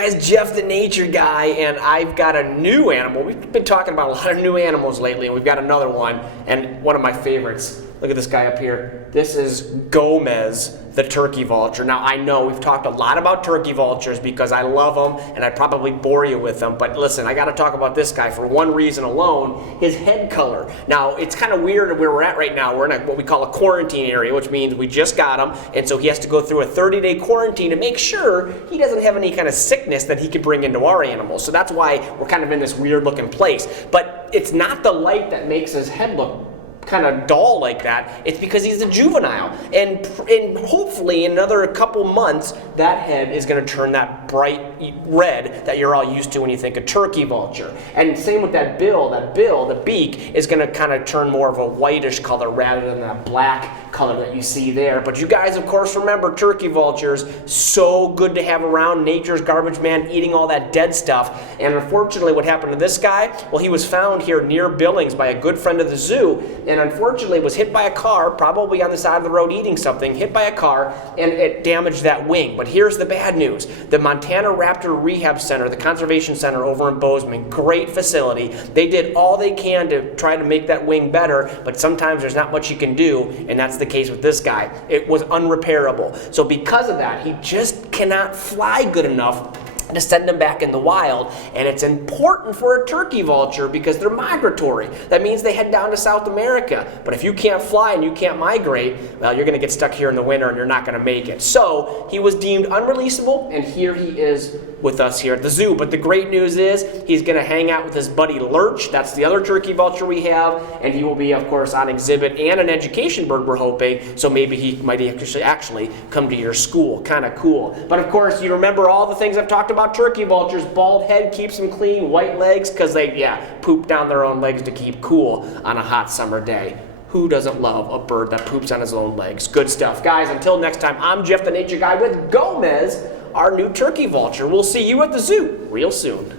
guys, Jeff the Nature Guy, and I've got a new animal. We've been talking about a lot of new animals lately, and we've got another one, and one of my favorites. Look at this guy up here. This is Gomez, the turkey vulture. Now, I know we've talked a lot about turkey vultures because I love them, and I'd probably bore you with them, but listen, I gotta talk about this guy for one reason alone, his head color. Now, it's kind of weird where we're at right now. We're in what we call a quarantine area, which means we just got him, and so he has to go through a 30-day quarantine to make sure he doesn't have any kind of sickness that he could bring into our animals. So that's why we're kind of in this weird looking place. But it's not the light that makes his head look kind of dull like that. It's because he's a juvenile, and hopefully in another couple months that head is going to turn that bright red that you're all used to when you think of turkey vulture. And same with that bill, the beak is going to kind of turn more of a whitish color rather than that black color that you see there. But you guys, of course, remember turkey vultures, so good to have around. Nature's garbage man, eating all that dead stuff. And unfortunately, what happened to this guy? Well, he was found here near Billings by a good friend of the zoo, and unfortunately was hit by a car, probably on the side of the road eating something, hit by a car, and it damaged that wing. But here's the bad news. The Montana Raptor Rehab Center, the conservation center over in Bozeman, great facility. They did all they can to try to make that wing better, but sometimes there's not much you can do, and that's the case with this guy. It was unrepairable. So because of that, he just cannot fly good enough to send them back in the wild. And it's important for a turkey vulture because they're migratory. That means they head down to South America. But if you can't fly and you can't migrate, well, you're going to get stuck here in the winter and you're not going to make it. So he was deemed unreleasable, and here he is with us here at the zoo. But the great news is he's going to hang out with his buddy Lurch. That's the other turkey vulture we have, and he will be, of course, on exhibit and an education bird, we're hoping. So maybe he might actually come to your school. Kind of cool. But of course, you remember all the things I've talked about turkey vultures. Bald head keeps them clean, white legs because they, poop down their own legs to keep cool on a hot summer day. Who doesn't love a bird that poops on his own legs? Good stuff. Guys, until next time, I'm Jeff the Nature Guy with Gomez, our new turkey vulture. We'll see you at the zoo real soon.